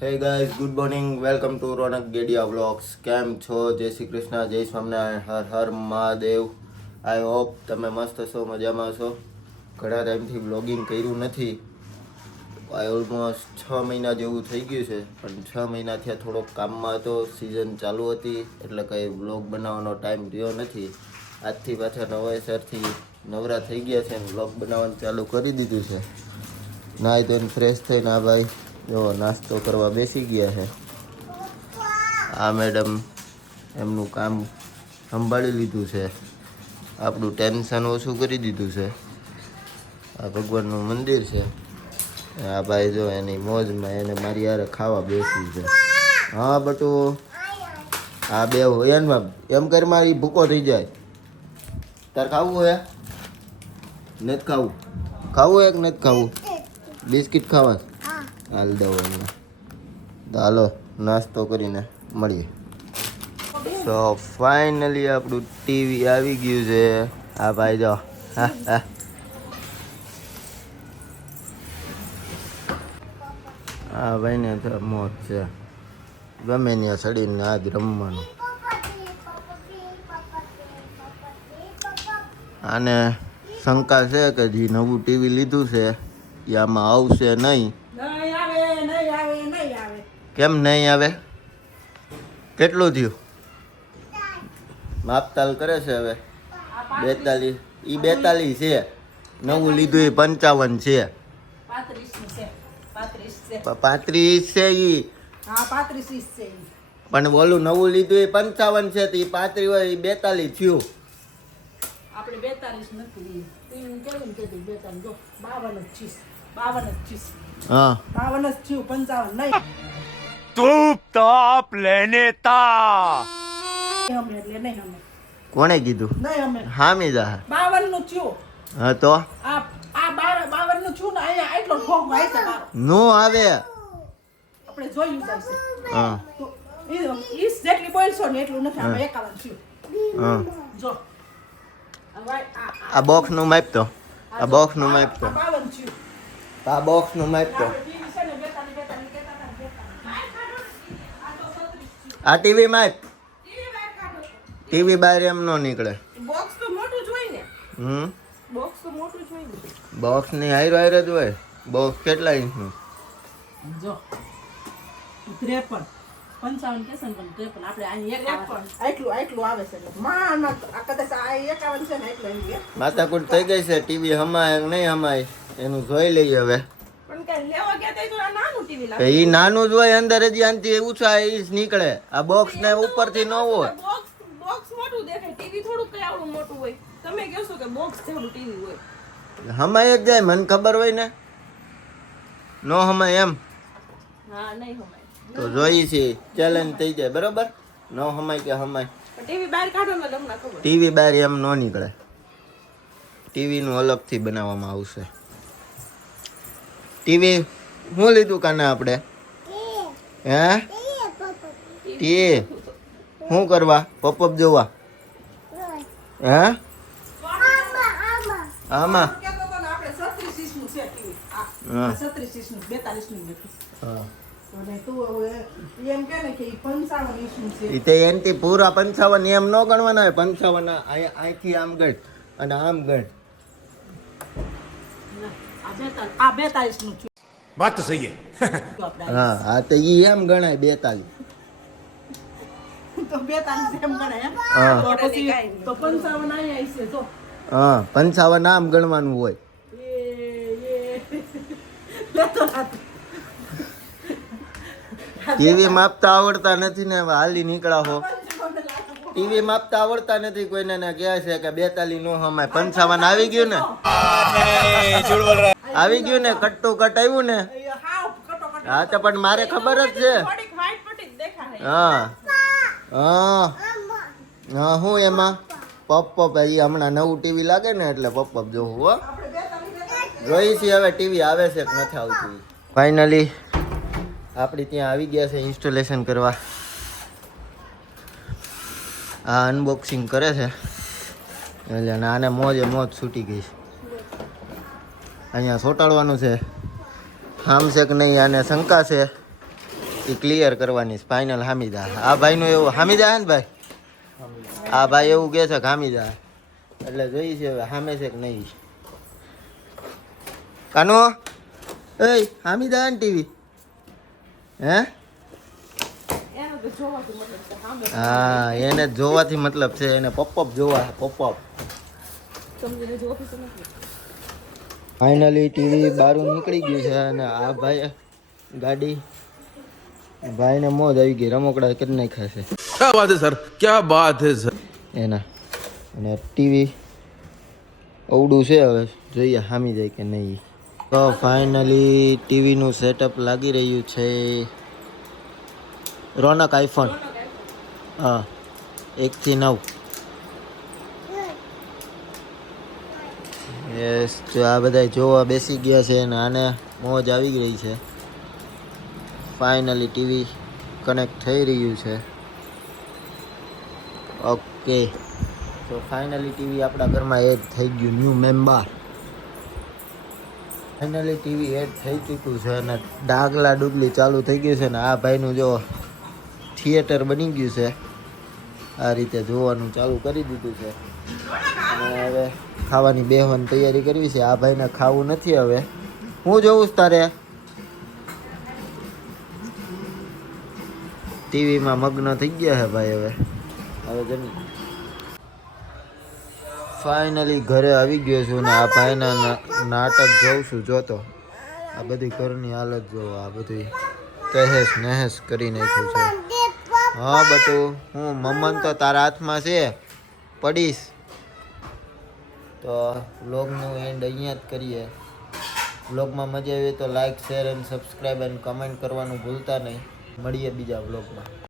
હે guys, good morning, welcome to Ronak Gediya vlogs. કેમ છો? જય શ્રી કૃષ્ણ, જય સ્વામિનારાયણ, હર હર મહાદેવ. આઈ હોપ તમે મસ્ત છો, મજામાં છો. ઘણા ટાઈમથી વ્લોગિંગ કર્યું નથી. ઓલમોસ્ટ 6 મહિના જેવું થઈ ગયું છે, પણ 6 મહિનાથી થોડોક કામમાં હતો, સિઝન ચાલુ હતી, એટલે કંઈ વ્લોગ બનાવવાનો ટાઈમ રહ્યો નથી. આજથી પાછા નવેસરથી નવરા થઈ ગયા છે અને વ્લોગ બનાવવાનું ચાલુ કરી દીધું છે. નાહી ધોઈને ફ્રેશ થઈને આ ભાઈ જો નાસ્તો કરવા બેસી ગયા છે. આ મેડમ એમનું કામ સંભાળી લીધું છે, આપણું ટેન્શન ઓછું કરી દીધું છે. આ ભગવાનનું મંદિર છે. આ ભાઈ જો એની મોજમાં એને મારી હારે ખાવા બેસી છે. હા બટુ, આ બે હોય ને એમ કરી મારી ભૂકો થઈ જાય. તાર ખાવું હોય? નથી ખાવું? ખાવું એક નથી ખાવું? બિસ્કિટ ખાવા? હાલ દઉં એમને. તો હાલો નાસ્તો કરીને મળીએ. સો ફાઇનલી આપણું ટીવી આવી ગયું છે. આ ભાઈ જો આ ભાઈને તો મોજ છે, ગમે ત્યાં સડીને આજ રમવાનું. આને શંકા છે કે જે નવું ટીવી લીધું છે એ આમાં આવશે નહીં. કેમ નહીં આવે? કેટલું થયું? માપતાલ કરે છે હવે. 42 ઈ 42 છે, નવું લીધું એ 55 છે. 35 છે ઈ. પણ ઓલું નવું લીધું એ 55 છે, તો ઈ 35 હોય ઈ 42 થયું. આપણે 42 નથી, કેવું કીધું 42 જો 52 હા 52 55 નહીં. चुप ताप लेने ता અમે એટલે નહીં અમે કોણે કીધું? નહીં અમે હામી જા. 52 નું થયું. હા તો આ 52 નું થયું ને અહીંયા એટલો ભોગ વાય છે મારો. નો આવે. આપણે જોયું જાય છે. હા તો ઈ જેટલી બોલશો ને એટલું નથી, આમાં 51 થયું. હા જો આ બોક્સ નું માપ તો, આ બોક્સ નું માપ તો, 52 થયું. આ બોક્સ નું માપ તો. ટીવી છે ને 42 કહેતા આ ટીવી માપ. ટીવી બહાર કાઢો. ટીવી બહાર એમ નો નીકળે. બોક્સ તો મોટું જ હોય ને. બોક્સ તો મોટું જ હોય ને. બોક્સ ની હાઈરો હાઈર જ હોય. બોક્સ કેટલા ઇંચનું? જો 53 55 કેસન પણ 53 આપણે અહીં 51 આટલું આવે છે. માં આ કદાચ આ 51 છે ને એટલું આવી ગયા. માથાકૂટ થઈ ગઈ છે. ટીવી હમાય કે નહીં હમાય એનું જોઈ લઈએ હવે. પણ કે લેવા ગયા તો આ નાનું ટીવી લાગે. ઈ નાનું જ હોય, અંદર હજી આનથી ઊંચા ઈ જ નીકળે. આ બોક્સ ને ઉપરથી ન હોય. બોક્સ મોટું દેખાય, ટીવી થોડું કઈ આવડું મોટું હોય. તમે કહેશો કે બોક્સ જેવડું ટીવી હોય. હમાય જ જાય, મને ખબર હોય ને. નો હમાય એમ હા નહીં હમાય. તો જોઈ છે, ચેલેન્જ થઈ જાય. બરોબર? નો હમાય કે હમાય. ટીવી બહાર કાઢો ને તમને ખબર. ટીવી બહાર એમ ન નીકળે. ટીવી નું અલગથી બનાવવામાં આવશે. ટીવી શું લીધું કાના આપણે? હે ટી શું કરવા? પોપઅપ જોવા? હે આમાં? કહેતો તો ને આપણે 36 ઇંચનું છે ટીવી. આ હા 36 ઇંચનું 42 નું નથી. હા અને તું એમ કે ને કે 55 ઇંચનું છે. તે એનથી પૂરા 55 એમ ન ગણવાના હોય. 55 અહીંથી આમ ગણ અને આમ ગણ. આ 42 નું છે. बात तो सही है હા હા તો ઈ એમ ગણાય 42. તો 42 એમ ગણાય એમ. હા. તો પછી તો 55 અહીંયા છે જો. હા 55 આમ ગણવાનું હોય. લેતો રાત. ટીવી માપતા આવડતા નથી ને હવે હાલી નીકળા હો. ટીવી માપતા આવડતા નથી કોઈને ને કહે છે કે 42 નો હમાય. 55 આવી ગયું ને, આવી ગયું ને, કટ્ટુ કટ આવ્યું ને. હાવ કટો કટો. હા તો પણ મારે ખબર જ છે. થોડીક white પટ્ટી જ દેખાય. હા હા હા હું એમાં પપ એ હમણાં નવું ટીવી લાગે ને એટલે પપ જોવું હો. જોઈ છે હવે ટીવી આવે છે કે નથી આવતું. ફાઇનલી આપણે ત્યાં આવી ગયા છે ઇન્સ્ટોલેશન કરવા. આ અનબોક્સિંગ કરે છે એટલે આને મોજે મોજ છૂટી ગઈ છે. અહીંયા ચોંટાડવાનું છે. આમ છે કે નહીં આને શંકા છે. એ ક્લિયર કરવાની ફાઇનલ હામીદા. આ ભાઈનું એવું હામીદા હે ને ભાઈ? આ ભાઈ એવું કહે છે કે હામીદા, એટલે જોઈ છે હવે હામે છે કે નહીં. કાનો એ હામીદા હે ને ટીવી? હે? હા, એને જોવાથી મતલબ છે, એને પોપઅપ જોવા, પોપઅપ. ફાઇનલી ટીવી બારું નીકળી ગયું છે અને આ ભાઈ ગાડી ભાઈને મોજ આવી ગઈ, રમકડા કરી નાખ્યા છે. क्या बात है सर, क्या बात है सर. એના અને ટીવી અવડું છે, હવે જોઈએ હામી જાય કે નહીં. તો ફાઇનલી ટીવીનું સેટઅપ લાગી રહ્યું છે. રોનક આઈફોન, હા 1 થી 9. યસ, જો આ બધા જોવા બેસી ગયા છે અને આને મોજ આવી ગઈ છે. ફાઇનલી ટીવી કનેક્ટ થઈ રહ્યું છે. ઓકે, તો ફાઇનલી ટીવી આપણા ઘરમાં એડ થઈ ગયું, new member. Finally TV add થઈ ચૂક્યું છે અને ડાગલા ડુગલી ચાલુ થઈ ગયું છે ને આ ભાઈનું જો થિયેટર બની ગયું છે. આ રીતે જોવાનું ચાલુ કરી દીધું છે અને હવે ખાવાની બેહવાની તૈયારી કરવી છે. આ ભાઈને ખાવું નથી, હવે હું જોઉં તારે ટીવીમાં મગ્ન થઈ ગયા છે ભાઈ. હવે જમી ફાઇનલી ઘરે આવી ગયો છું ને આ ભાઈના નાટક જોઉં છું. જોતો આ બધી ઘરની હાલત જોવો, આ બધી તહેસ નહેસ કરી નાખ્યું છે. હા બટુ, હું મમ્મન તો તારા હાથમાં છે, પડીશ. તો વ્લોગનું એન્ડ અહીંયા જ કરીએ. વ્લોગમાં મજા આવી તો like, share and subscribe and comment કરવાનું ભૂલતા નહીં. મળીએ બીજા વ્લોગમાં.